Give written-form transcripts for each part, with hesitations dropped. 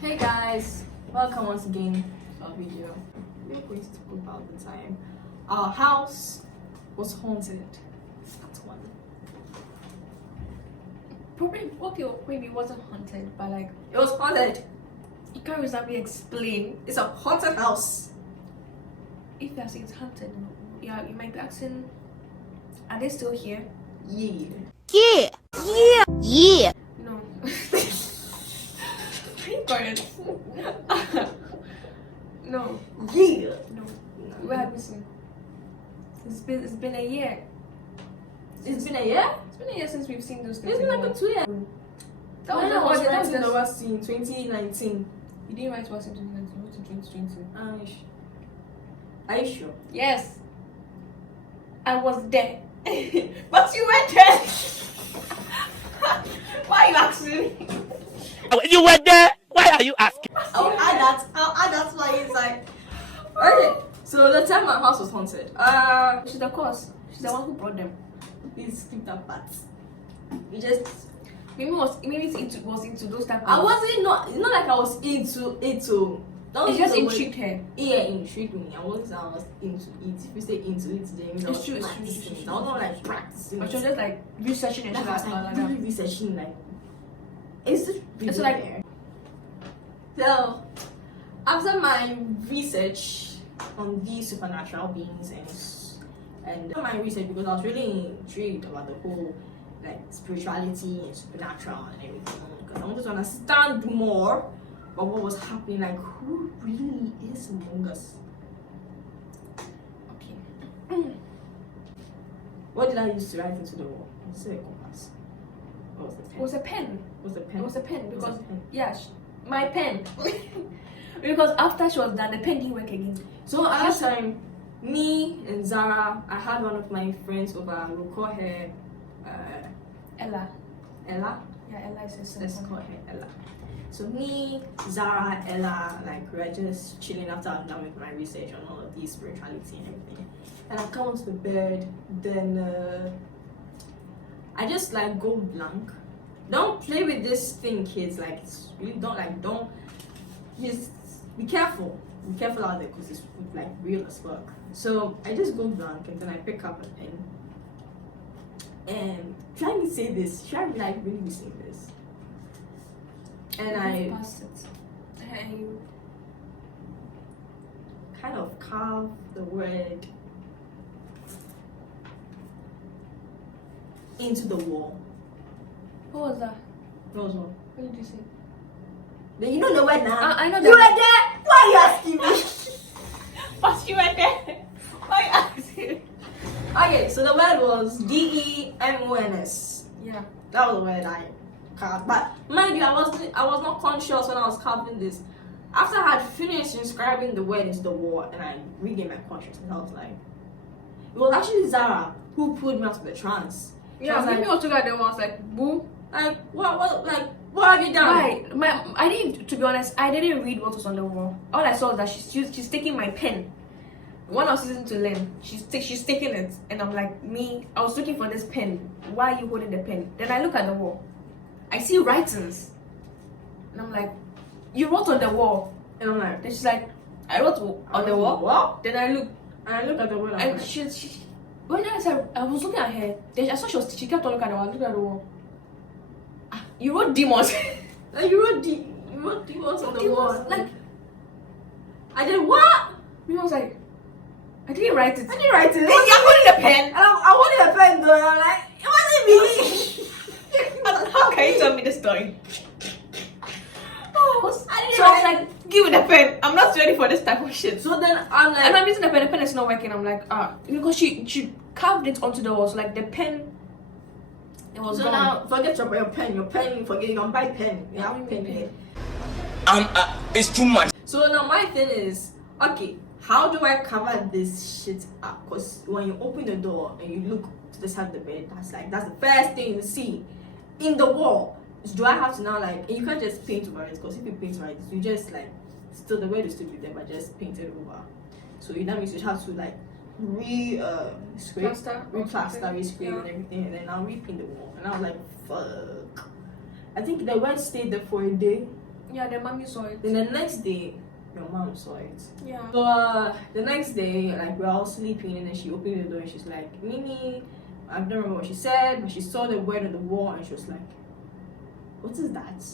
Hey guys, welcome once again to our video. We're going to talk about the time our house was haunted. That's one. Probably, okay, maybe it wasn't haunted, but like, It was haunted. you can't exactly explain. It's a haunted house. If you're saying it's haunted, yeah, you might be asking, are they still here? Yeah. Yeah, yeah, yeah. No. Quiet. No, Yeah. no. Where have you seen? It's been a year. It's been a year? It's been a year since we've seen those things. It's been like anymore. 2 years. That When was I was the time writing the that worst in 2019. you didn't write to us in 2019, you wrote in 2020. Are you sure? Yes. I was there. But you were there. Why are you asking me? You were there. Why are you asking? I'll add that to my inside. Okay. So the time my house was haunted. She's the cause. She's the one who brought them. Please skip that part. We just Maybe it was into those type of. I wasn't not it's not like I was into it to It just intrigued her. Yeah, it intrigued me. I was into it. If you say into it, then I was It's true, it's true, practicing. it's true. I was not like practicing. But she was just like researching and like, shit I was like like that. really researching like is this really It's like- there? So after my research on these supernatural beings and my research, because I was really intrigued about the whole like spirituality and supernatural and everything, because I wanted to understand more about what was happening, like who really is among us. Okay. What did I use to write into the wall? Was it a compass? What was the pen? It was a pen. Was the pen? It was a pen It was because a pen. yeah, my pen. Because after she was done, the pen didn't work again. So at that time, me and Zaara, I had one of my friends over. We'll call her Ella. Ella. Yeah, Ella is a Let's call her Ella. So me, Zaara, Ella, like we're just chilling after I'm done with my research on all of these spirituality and everything. And I come onto the bed, then I just like go blank. Don't play with this thing, kids. Like it's really don't. Just be careful. Be careful out there because it's like real as fuck. So I just go blank and then I pick up a pen and try to say this. Should I like really be saying this? And I passed it. And you kind of carve the word into the wall. what was that? What was what? What did you say? You know the word now. I know You were that. there. Why are you asking me? But you were there. Why are you asking? Okay, so the word was DEMONS. Yeah. That was the word I carved. But mind you, I was not conscious when I was carving this. After I had finished inscribing the word into the wall and I regained my consciousness, I was like, it was actually Zaara who pulled me out of the trance. She Yeah, was when like, we all together was like, boom. like what have you done? Right. I didn't, to be honest, I didn't read what was on the wall. All I saw was that she's taking my pen. When I was listening to Lynn, she's taking it, and I'm like, I was looking for this pen. Why are you holding the pen? Then I look at the wall. I see writings. And I'm like, you wrote on the wall. And I'm like, Then she's like, I wrote on the wall. What? Then I look, And I looked at the word and like, she when I said, I was looking at her, then I saw she kept on looking at the wall, looking at the wall. Ah, you wrote demons. like you wrote demons on the Demons, wall. like, I did what? I was like, I didn't write it. I didn't write it. Then you're holding the pen. And I wanted a pen though, and I'm like, it wasn't me. How can you tell me the story? Oh, I didn't So I was write like, give me the pen. I'm not ready for this type of shit. So then I'm like, And I'm using the pen is not working. I'm like, because she carved it onto the wall. So like the pen, it was so gone. now forget your pen, forget you can buy pen. You have pen here. It's too much. So now my thing is, okay, how do I cover this shit up? Because when you open the door and you look to the side of the bed, that's the first thing you see in the wall. Do I have to now like, and you can't just paint over it, because if you paint over it, you just like still the word is still be there, but just painted over. So that means you have to like scrape, replaster, re-scrape and everything, and then I'll repaint the wall. And I was like, fuck. I think the word stayed there for a day. Yeah, the mommy saw it. Then the next day, your mom saw it. Yeah. So the next day, like we're all sleeping, and then she opened the door and she's like, Mimi, I don't remember what she said, but she saw the word on the wall and she was like, what is that?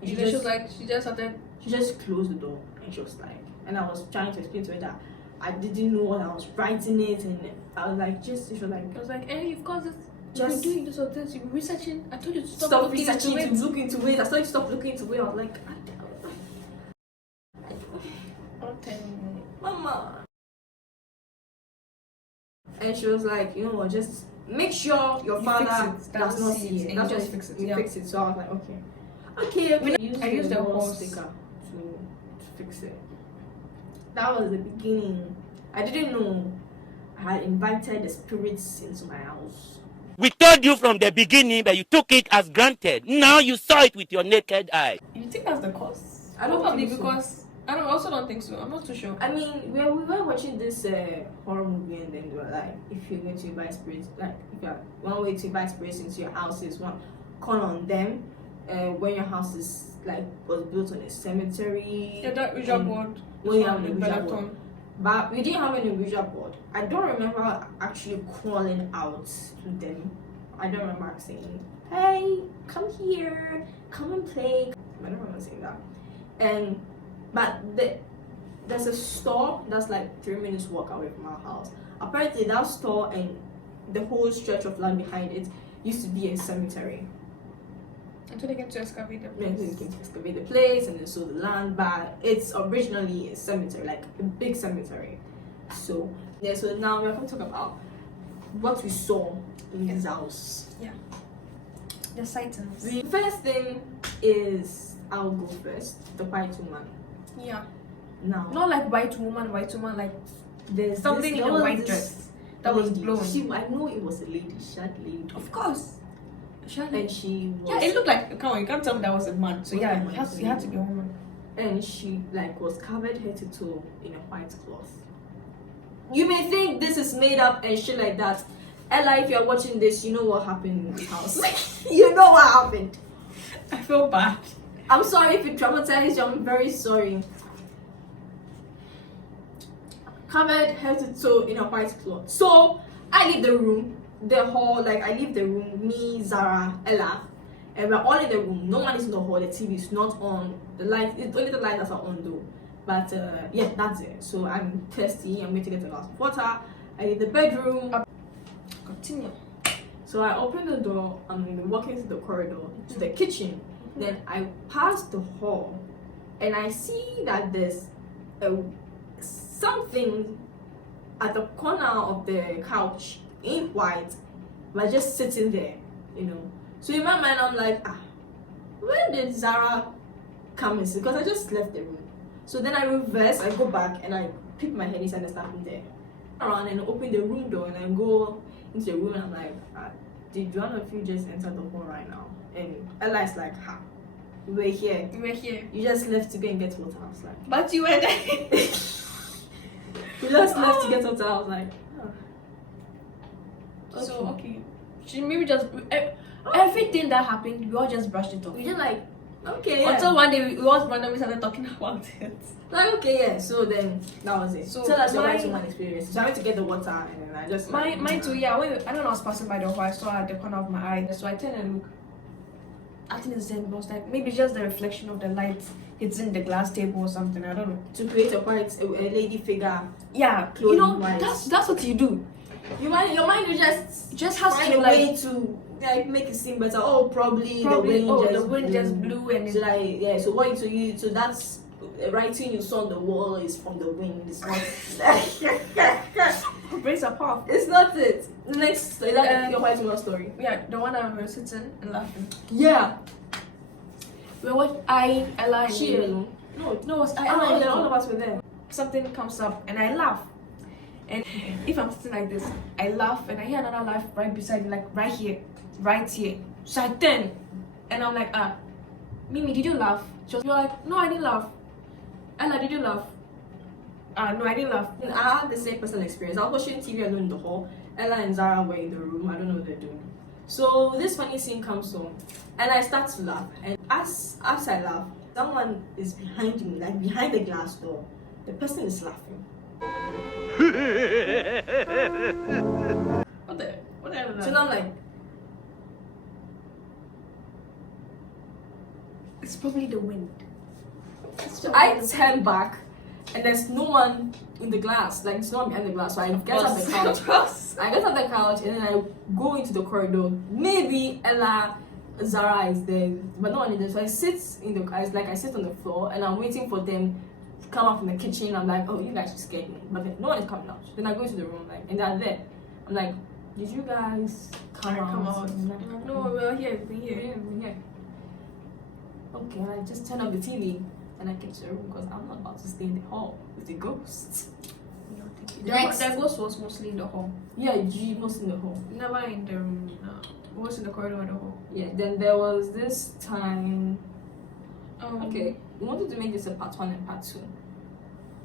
And She just started. She just closed the door and she was like, and I was trying to explain to her that I didn't know that I was writing it, and I was like, she was like, I was like, you've caused this. Just You've been doing this or this. You've been researching. I told you to stop looking researching, into it. to look into it. I started to stop looking into it. I was like, Mama. And she was like, you know what, just make sure your father does not see it. That's just fix it. You fix it. So I was like, okay. I used the wall sticker to fix it. That was the beginning. I didn't know I had invited the spirits into my house. We told you from the beginning, but you took it as granted. Now you saw it with your naked eye. You think that's the cause? I don't Probably think so. because I also don't think so. I'm not too sure. I mean, we were watching this horror movie, and then they were like, if you're going to invite spirits, like if you're, one way to invite spirits into your house is one, call on them. When your house is like was built on a cemetery. Yeah, that Ouija board. When you have a Ouija board. But we didn't have any Ouija board. I don't remember actually calling out to them. I don't remember saying, hey, come here, come and play. I don't remember saying that. But there's a store that's like 3 minutes walk away from our house. Apparently that store and the whole stretch of land behind it used to be a cemetery. Until they came to excavate the place. Until they came to excavate the place and then sold the land, but it's originally a cemetery, like a big cemetery. So yeah, so now we're going to talk about what we saw in his house. Yeah. The sightings. The first thing is, I'll go first, the white woman. Yeah. Now, Not like white woman, like there's something in a white dress that was blowing. I know it was a lady, short lady. Of course. And she was, yeah, it looked like, come on, you can't tell me that was a man. So yeah, it it had to be a woman. and she like was covered head to toe in a white cloth. You may think this is made up and shit like that. Ella, if you're watching this, you know what happened in this house. You know what happened. I feel bad. I'm sorry if it traumatized you. I'm very sorry. Covered head to toe in a white cloth. So I leave the room, the hall. Like I leave the room. Me, Zara, Ella, and we're all in the room. No one is in the hall. The TV is not on. The light, it's only the lights are on though. But yeah, that's it. So I'm thirsty. I'm going to get a glass of water. I leave the bedroom. Continue. So I open the door. I'm walking to the corridor to the kitchen. Then I pass the hall, and I see that there's something at the corner of the couch in white, but just sitting there, you know. So in my mind, I'm like, when did Zara come in? Because I just left the room. So then I reverse, I go back, and I pick my head inside and start from there. Around and open the room door, and I go into the room, and I'm like, did one of you just enter the hall right now? And Ella is like, we were here. You were here. You just left to go and get water. I was like, But you were there. you just left to get water. I was like, Okay. So, okay. She maybe just... everything that happened, we all just brushed it off. We just like, okay, yeah. Until one day, we all randomly started talking about it. Like, okay, yeah. So then, that was it. So tell us your my- white woman experience. So I went to get the water, and then I just... Mine too, yeah. I don't know, I was passing by the hall, I saw her at the corner of my eye. So I turned and look. I think it's then, was like, maybe just the reflection of the light hitting the glass table or something, I don't know. To create a lady figure. Yeah, Clothing you know, wise. that's what you do. Your mind will just has find to, a like- way to like make it seem better. Oh, probably The the wind just blew and so like yeah. So what you so that's writing you saw on the wall is from the wind. It's not. Brace apart. It's not it. Next, that's your white woman story. Yeah, the one that we were sitting and laughing. Yeah. We were what Ella and She you. alone. No, No, it was I, Ella Ella and and all you. of us were there. Something comes up and I laugh. And if I'm sitting like this, I laugh and I hear another laugh right beside me, like right here. So I turn and I'm like, Mimi, did you laugh? She was like, no, I didn't laugh. Ella, did you laugh? No, I didn't laugh. I had the same personal experience. I was watching TV alone in the hall. Ella and Zara were in the room. I don't know what they're doing. So this funny scene comes on, and I start to laugh. And as I laugh, someone is behind me, like behind the glass door. The person is laughing. What the hell is that? So now I'm like, It's probably the wind. so I turn back, and there's no one in the glass. Like, there's no one behind the glass. So I get off the couch. I get off the couch, and then I go into the corridor. Maybe Ella, Zara is there, but no one is there. So I sit I sit on the floor, and I'm waiting for them to come out from the kitchen. I'm like, oh, you guys just scared me, but then no one is coming out. Then I go into the room, like, and they're there. I'm like, did you guys come out? Like, no, we're here. Yeah, we're here. Okay, and I just turn off the TV and I get to the room because I'm not about to stay in the hall with the ghosts. The ghost was mostly in the hall. Yeah, G was in the hall. Never in the room. Was in the corridor or the hall. Yeah, then there was this time. Okay. We wanted to make this a part 1 and part 2.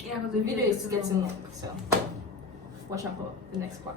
Yeah, because The video is getting long, so watch out for the next part.